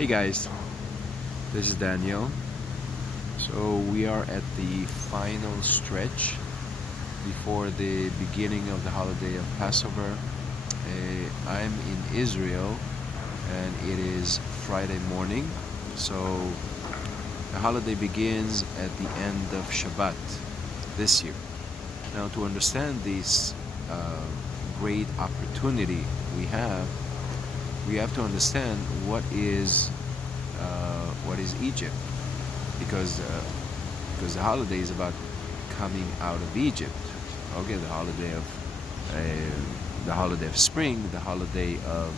Hey guys, this is Daniel. So we are at the final stretch before the beginning of the holiday of Passover. I'm in Israel and it is Friday morning. So the holiday begins at the end of Shabbat this year. Now, to understand this uh, great opportunity we have to understand what is Egypt, because the holiday is about coming out of Egypt. Okay, the holiday of spring, the holiday of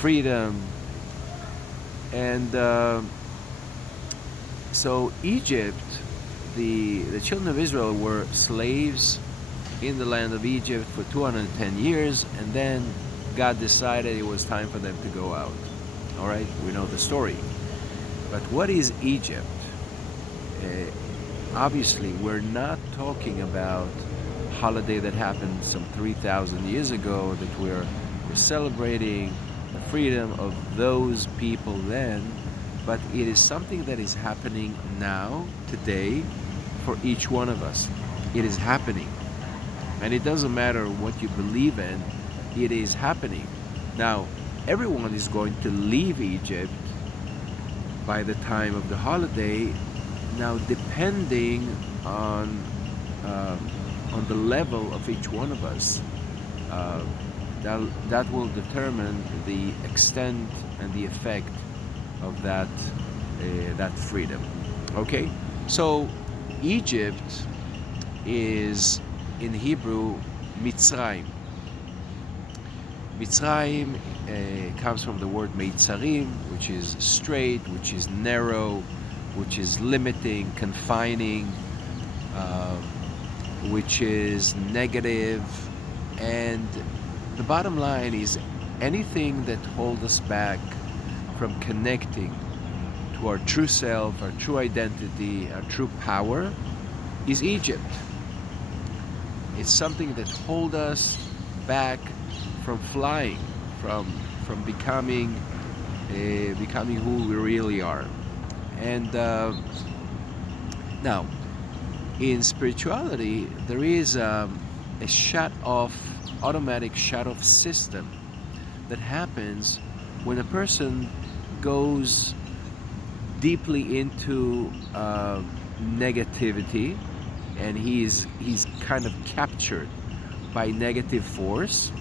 freedom, and so Egypt, the children of Israel were slaves in the land of Egypt for 210 years, and then God decided it was time for them to go out. All right, we know the story. But what is Egypt? Uh, Obviously, we're not talking about a holiday that happened some 3,000 years ago that we're celebrating the freedom of those people then, but it is something that is happening now, today, for each one of us. It is happening. And it doesn't matter what you believe in, it is happening. Now, everyone is going to leave Egypt by the time of the holiday. Now, depending on uh, on the level of each one of us, uh, that will determine the extent and the effect of that freedom. Okay, so Egypt is in Hebrew Mitzrayim. Mitzrayim comes from the word Meitzarim, which is straight, which is narrow, which is limiting, confining, um, which is negative. And the bottom line is anything that holds us back from connecting to our true self, our true identity, our true power is Egypt. It's something that holds us back from flying, from becoming who we really are. And now, in spirituality, there is a automatic shut-off system that happens when a person goes deeply into negativity, and he's kind of captured by negative force.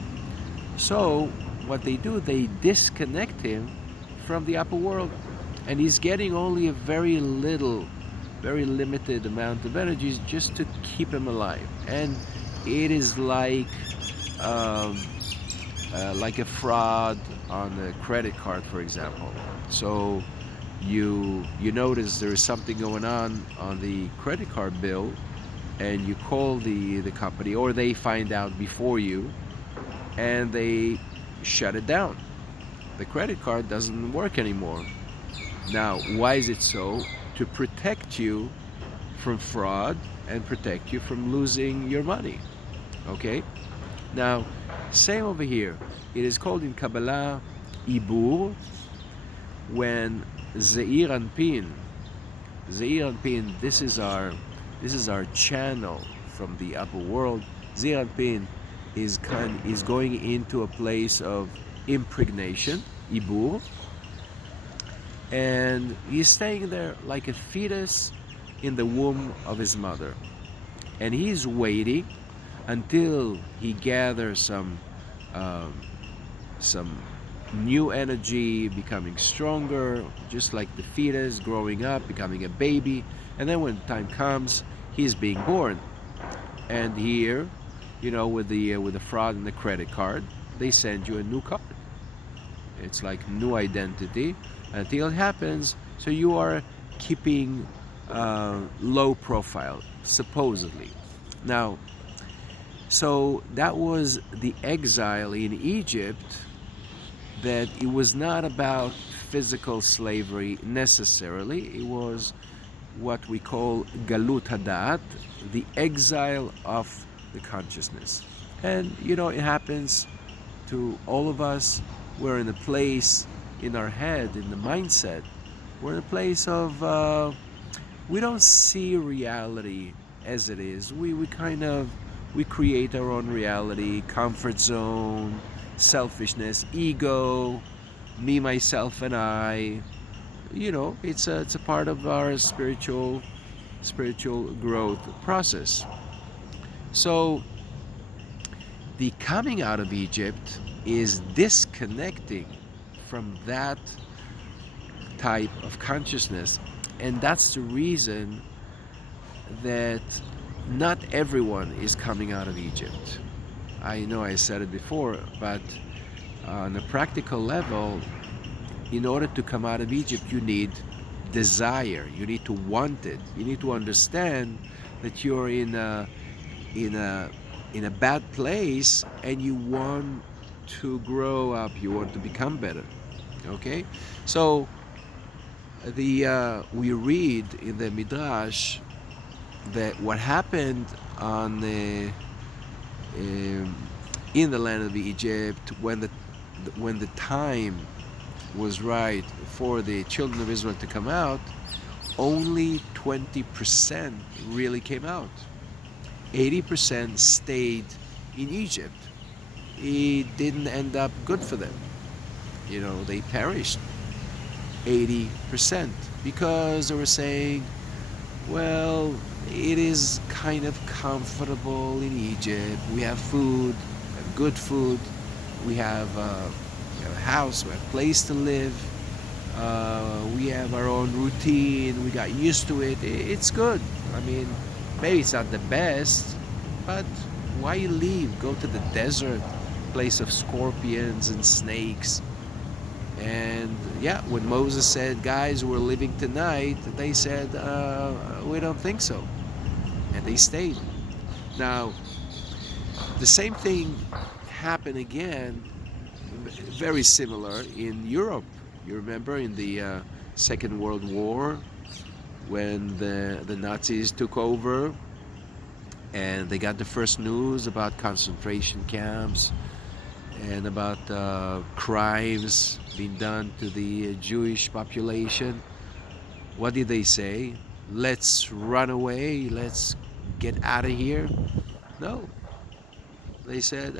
So what they do, they disconnect him from the upper world, and he's getting only a very limited amount of energies just to keep him alive. And it is um, like a fraud on a credit card, for example. So you notice there is something going on the credit card bill, and you call the company, or they find out before you, and they shut it down. The credit card doesn't work anymore. Now, why is it so? To protect you from fraud and protect you from losing your money. Okay? Now, same over here. It is called in Kabbalah Ibur, when Zeir Anpin, this is our channel from the upper world. Zeir Anpin is going into a place of impregnation, Ibur, and he's staying there like a fetus in the womb of his mother, and he's waiting until he gathers um, some new energy, becoming stronger, just like the fetus growing up, becoming a baby, and then when time comes, he's being born. And here, with the fraud and the credit card, they send you a new card. It's like new identity until it happens. So you are keeping low profile, supposedly. Now, so that was the exile in Egypt, that it was not about physical slavery necessarily. It was what we call Galut Hadat, the exile of the consciousness. And it happens to all of us. We're in a place in our head, in the mindset, we're in a place of we don't see reality as it is. We kind of we create our own reality, comfort zone, selfishness, ego, me, myself, and I. It's a part of our spiritual growth process. So the coming out of Egypt is disconnecting from that type of consciousness, and that's the reason that not everyone is coming out of Egypt. I know I said it before, but on a practical level, in order to come out of Egypt, you need desire. You need to want it. You need to understand that you're in a in a bad place and you want to grow up. You want to become better. Okay, so the we read in the Midrash that what happened on the in the land of Egypt when the time was right for the children of Israel to come out, only 20% really came out. 80% stayed in Egypt. It didn't end up good for them. They perished. 80% because they were saying, well, it is kind of comfortable in Egypt. We have food, good food. We have a house, we have a place to live. We have our own routine. We got used to it. It's good. I mean, maybe it's not the best, but why leave? Go to the desert, place of scorpions and snakes. And yeah, when Moses said, guys, we're leaving tonight, they said, we don't think so. And they stayed. Now, the same thing happened again, very similar in Europe. You remember in the Second World War, when the Nazis took over and they got the first news about concentration camps and about crimes being done to the Jewish population. What did they say? Let's run away, let's get out of here. No, they said,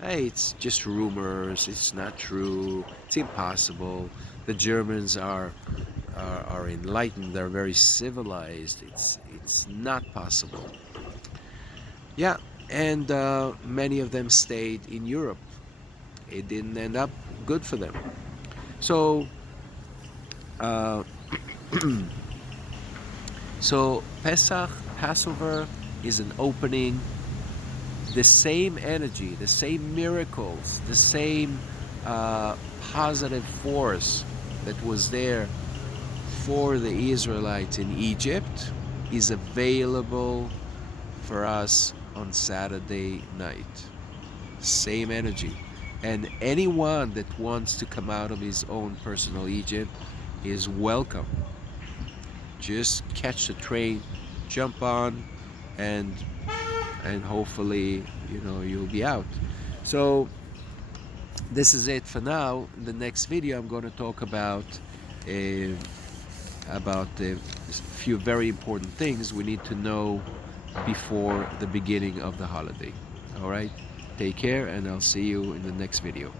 hey, it's just rumors, it's not true, it's impossible. The Germans are enlightened, they're very civilized, it's not possible. Yeah, and many of them stayed in Europe. It didn't end up good for them. So, uh, so Passover is an opening. The same energy, the same miracles, the same positive force that was there for the Israelites in Egypt is available for us on Saturday night. Same energy. And anyone that wants to come out of his own personal Egypt is welcome. Just catch the train, jump on, and hopefully you'll be out. So this is it for now. In the next video, I'm going to talk about a few very important things we need to know before the beginning of the holiday. All right, take care, and I'll see you in the next video.